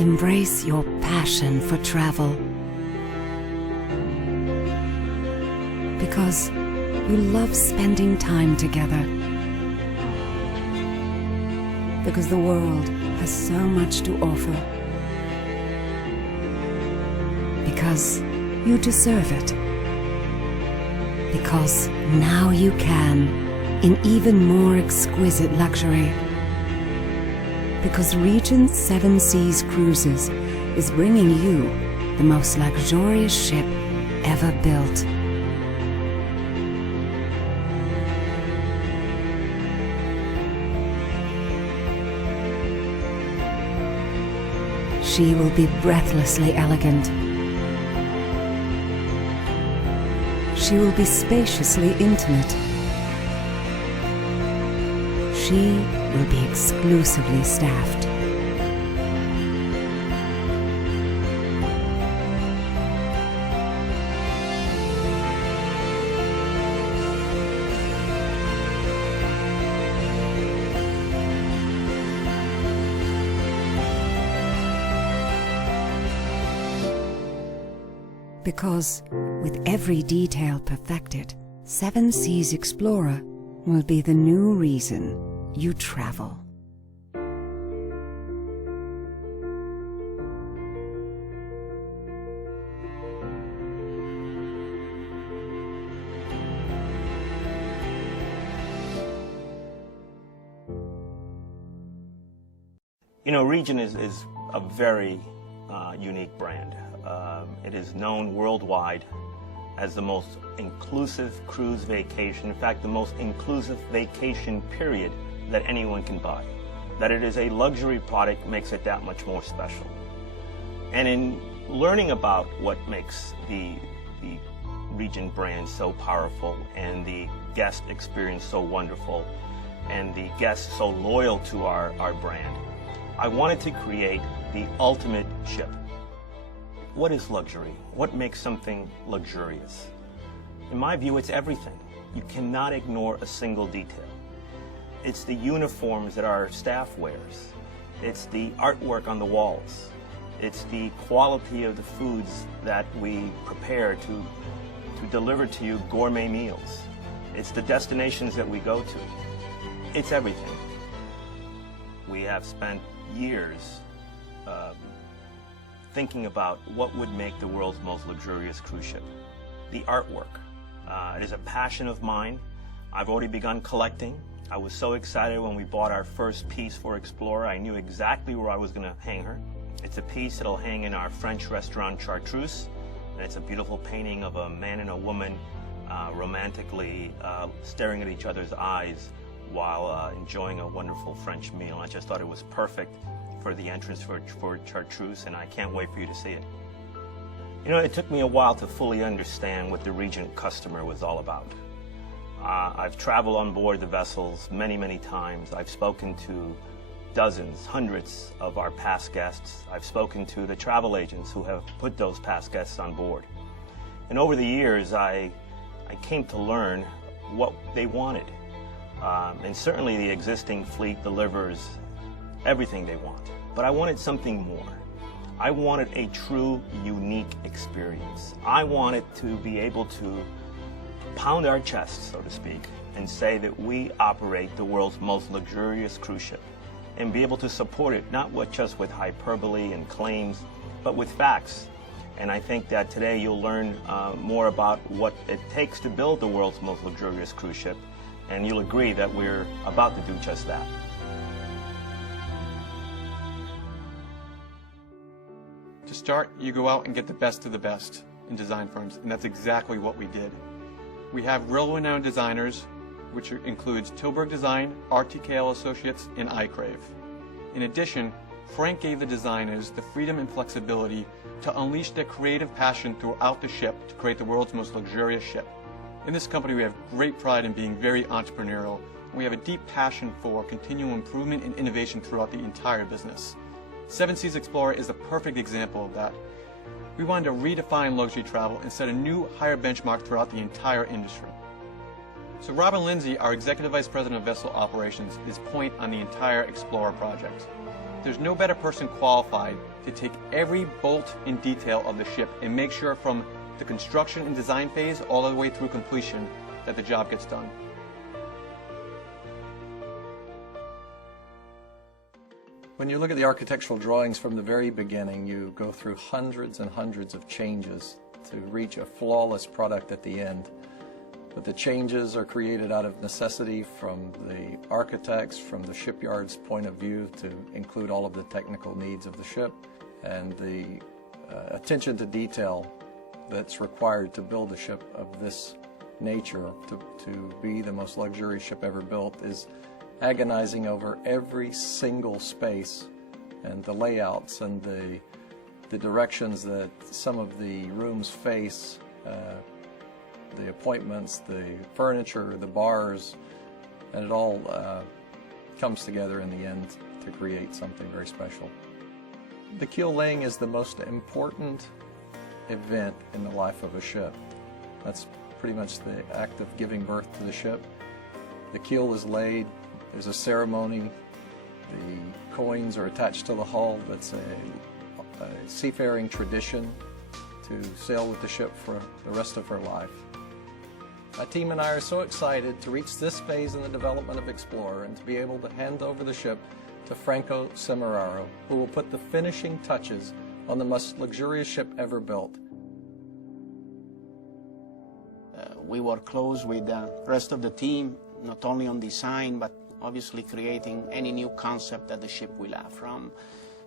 Embrace your passion for travel, because you love spending time together, because the world has so much to offer, because you deserve it, because now you can, in even more exquisite luxury. Because Regent Seven Seas Cruises is bringing you the most luxurious ship ever built. She will be breathlessly elegant. She will be spaciously intimate. She will be exclusively staffed. Because with every detail perfected, Seven Seas Explorer will be the new reason you travel. You know, Regent is a very unique brand. It is known worldwide as the most inclusive cruise vacation, in fact, the most inclusive vacation period that anyone can buy. That it is a luxury product makes it that much more special. And in learning about what makes the Regent brand so powerful and the guest experience so wonderful and the guests so loyal to our brand, I wanted to create the ultimate ship. What is luxury? What makes something luxurious? In my view, it's everything. You cannot ignore a single detail. It's the uniforms that our staff wears. It's the artwork on the walls. It's the quality of the foods that we prepare to deliver to you gourmet meals. It's the destinations that we go to. It's everything. We have spent years thinking about what would make the world's most luxurious cruise ship. The artwork. It is a passion of mine. I've already begun collecting. I was so excited when we bought our first piece for Explorer. I knew exactly where I was going to hang her. It's a piece that'll hang in our French restaurant Chartreuse, and it's a beautiful painting of a man and a woman romantically staring at each other's eyes while enjoying a wonderful French meal. I just thought it was perfect for the entrance for Chartreuse, and I can't wait for you to see it. You know, it took me a while to fully understand what the Regent customer was all about. I've traveled on board the vessels many, many times. I've spoken to dozens, hundreds of our past guests. I've spoken to the travel agents who have put those past guests on board. And over the years, I came to learn what they wanted. And certainly the existing fleet delivers everything they want. But I wanted something more. I wanted a true, unique experience. I wanted to be able to pound our chests, so to speak, and say that we operate the world's most luxurious cruise ship, and be able to support it not just with hyperbole and claims, but with facts. And I think that today you'll learn more about what it takes to build the world's most luxurious cruise ship, and you'll agree that we're about to do just that. To start, you go out and get the best of the best in design firms, and that's exactly what we did. We have world-renowned designers, which includes Tilburg Design, RTKL Associates, and iCrave. In addition, Frank gave the designers the freedom and flexibility to unleash their creative passion throughout the ship to create the world's most luxurious ship. In this company, we have great pride in being very entrepreneurial, and we have a deep passion for continual improvement and innovation throughout the entire business. Seven Seas Explorer is a perfect example of that. We wanted to redefine luxury travel and set a new, higher benchmark throughout the entire industry. So Robin Lindsay, our Executive Vice President of Vessel Operations, is point on the entire Explorer project. There's no better person qualified to take every bolt and detail of the ship and make sure from the construction and design phase all the way through completion that the job gets done. When you look at the architectural drawings from the very beginning, you go through hundreds and hundreds of changes to reach a flawless product at the end. But the changes are created out of necessity from the architects, from the shipyard's point of view, to include all of the technical needs of the ship, and the attention to detail that's required to build a ship of this nature, to be the most luxurious ship ever built, is agonizing over every single space and the layouts and the directions that some of the rooms face, the appointments, the furniture, the bars, and it all comes together in the end to create something very special. The keel laying is the most important event in the life of a ship. That's pretty much the act of giving birth to the ship. The keel is laid. There's a ceremony. The coins are attached to the hull. That's a seafaring tradition to sail with the ship for the rest of her life. My team and I are so excited to reach this phase in the development of Explorer and to be able to hand over the ship to Franco Semeraro, who will put the finishing touches on the most luxurious ship ever built. We work close with the rest of the team, not only on design, but obviously creating any new concept that the ship will have, from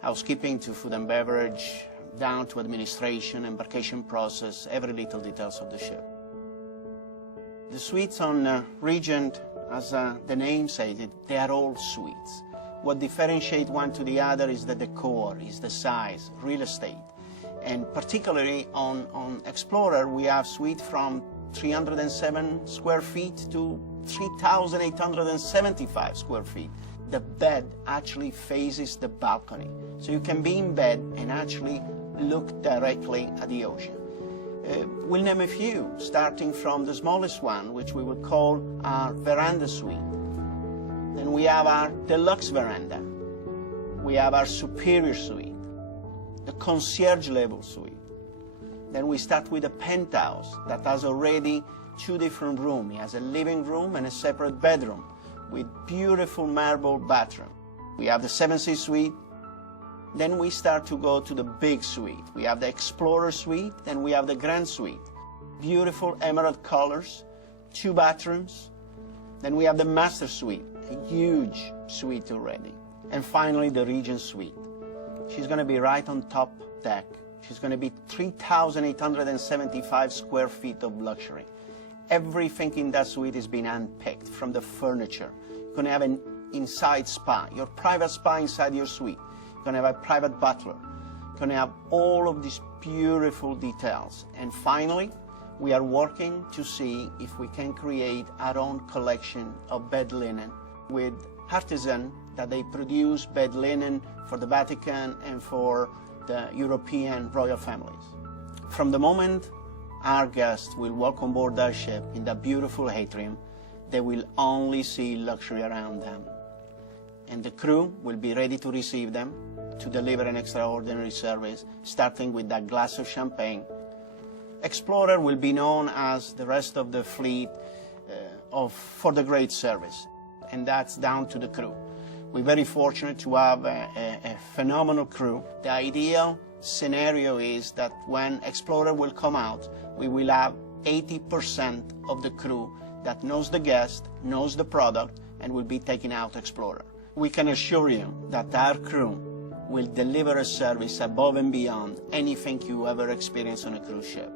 housekeeping to food and beverage, down to administration, embarkation process, every little details of the ship. The suites on Regent, as the name says it, they are all suites. What differentiates one to the other is the decor, is the size, real estate. And particularly on Explorer, we have suites from 307 square feet to 3,875 square feet. The bed actually faces the balcony. So you can be in bed and actually look directly at the ocean. We'll name a few, starting from the smallest one, which we will call our veranda suite. Then we have our deluxe veranda. We have our superior suite, the concierge level suite. Then we start with a penthouse that has already 2 different rooms. It has a living room and a separate bedroom with beautiful marble bathroom. We have the Seven Seas suite. Then we start to go to the big suite. We have the Explorer suite, and we have the Grand suite. Beautiful emerald colors, 2 bathrooms. Then we have the Master suite, a huge suite already. And finally, the Regent suite. She's going to be right on top deck. She's going to be 3,875 square feet of luxury. Everything in that suite is being handpicked, from the furniture. You're going to have an inside spa, your private spa inside your suite. You're going to have a private butler. You're going to have all of these beautiful details. And finally, we are working to see if we can create our own collection of bed linen with artisans that they produce bed linen for the Vatican and for the European royal families. From the moment our guests will walk on board our ship in that beautiful atrium, they will only see luxury around them. And the crew will be ready to receive them, to deliver an extraordinary service, starting with that glass of champagne. Explorer will be known as the rest of the fleet for the great service, and that's down to the crew. We're very fortunate to have a phenomenal crew. The ideal scenario is that when Explorer will come out, we will have 80% of the crew that knows the guest, knows the product, and will be taking out Explorer. We can assure you that our crew will deliver a service above and beyond anything you ever experience on a cruise ship.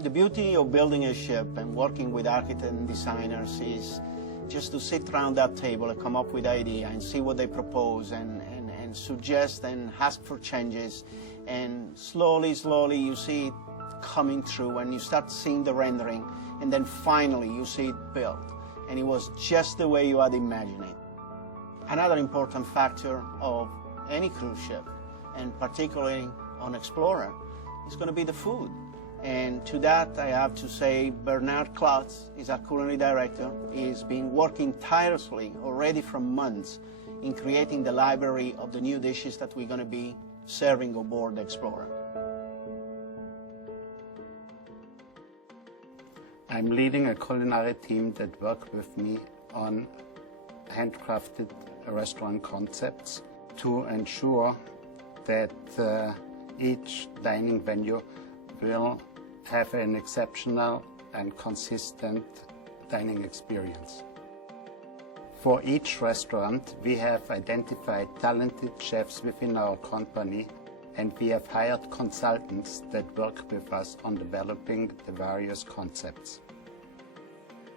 The beauty of building a ship and working with architects and designers is just to sit around that table and come up with ideas and see what they propose and suggest and ask for changes. And slowly you see it coming through, and you start seeing the rendering, and then finally you see it built. And it was just the way you had imagined it. Another important factor of any cruise ship, and particularly on Explorer, is going to be the food. And to that, I have to say Bernard Klotz is our culinary director. He's been working tirelessly already for months in creating the library of the new dishes that we're going to be serving aboard the Explorer. I'm leading a culinary team that work with me on handcrafted restaurant concepts to ensure that each dining venue will have an exceptional and consistent dining experience. For each restaurant, we have identified talented chefs within our company, and we have hired consultants that work with us on developing the various concepts.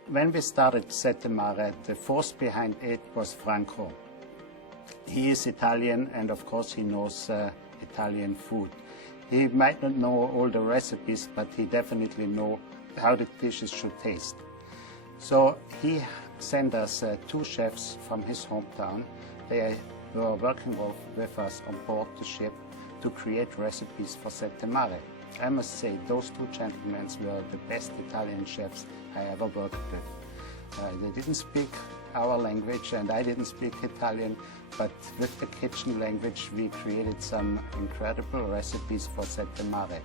When we started Sette Mare, the force behind it was Franco. He is Italian, and of course he knows Italian food. He might not know all the recipes, but he definitely knows how the dishes should taste. So he sent us 2 chefs from his hometown. They were working with us on board the ship to create recipes for Sette Mare. I must say, those 2 gentlemen were the best Italian chefs I ever worked with. They didn't speak our language, and I didn't speak Italian, but with the kitchen language we created some incredible recipes for Sette Mare.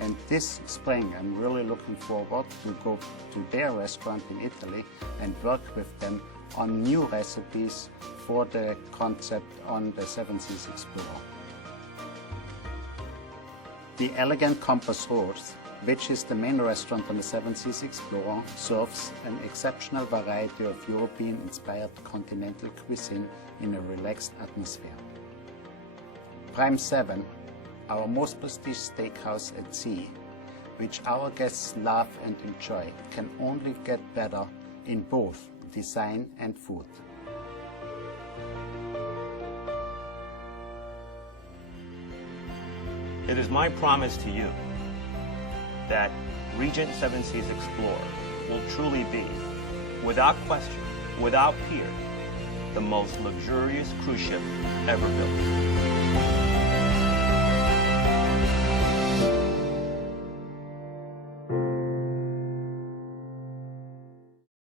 And this spring I'm really looking forward to go to their restaurant in Italy and work with them on new recipes for the concept on the Seven Seas Explorer. The Elegant Compass Rose, which is the main restaurant on the Seven Seas Explorer, serves an exceptional variety of European-inspired continental cuisine in a relaxed atmosphere. Prime 7, our most prestigious steakhouse at sea, which our guests love and enjoy, can only get better in both design and food. It is my promise to you that Regent Seven Seas Explorer will truly be, without question, without peer, the most luxurious cruise ship ever built.